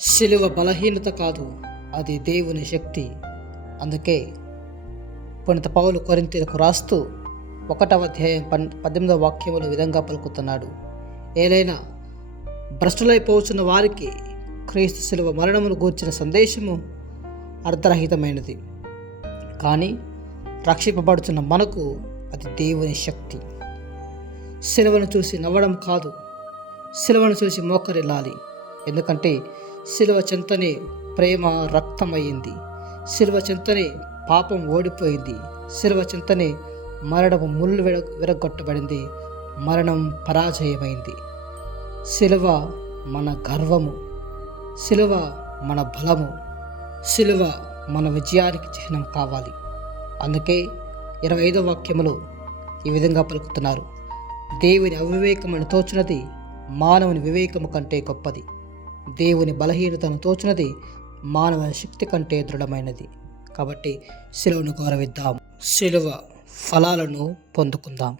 సిలువ బలహీనత కాదు, అది దేవుని శక్తి. అందుకే పునీత పౌలు కొరింథీయులకు రాస్తూ 1వ అధ్యాయం 18వ వాక్యములు విధంగా పలుకుతున్నాడు. ఏలైనా భ్రష్టులైపోవచ్చున్న వారికి క్రీస్తు సిలువ మరణమును గూర్చిన సందేశము అర్ధరహితమైనది, కానీ రక్షింపబడుతున్న మనకు అది దేవుని శక్తి. సిలువను చూసి నవ్వడం కాదు, సిలువను చూసి మోకరిల్లాలి. ఎందుకంటే సిలువ చెంతనే ప్రేమ రక్తమయ్యింది, సిలువ చెంతనే పాపం ఓడిపోయింది, సిలువ చెంతనే మరణము ముళ్ళు విరగొట్టబడింది, మరణం పరాజయమైంది. సిలువ మన గర్వము, సిలువ మన బలము, సిలువ మన విజయానికి చిహ్నం కావాలి. అందుకే 25వ వాక్యములో ఈ విధంగా పలుకుతున్నారు: దేవుని అవివేకమని తోచునది మానవుని వివేకము కంటే గొప్పది, దేవుని బలహీనతను తోచునది మానవ శక్తి కంటే దృఢమైనది. కాబట్టి సిలువను గౌరవిద్దాం, సిలువ ఫలాలను పొందుకుందాం.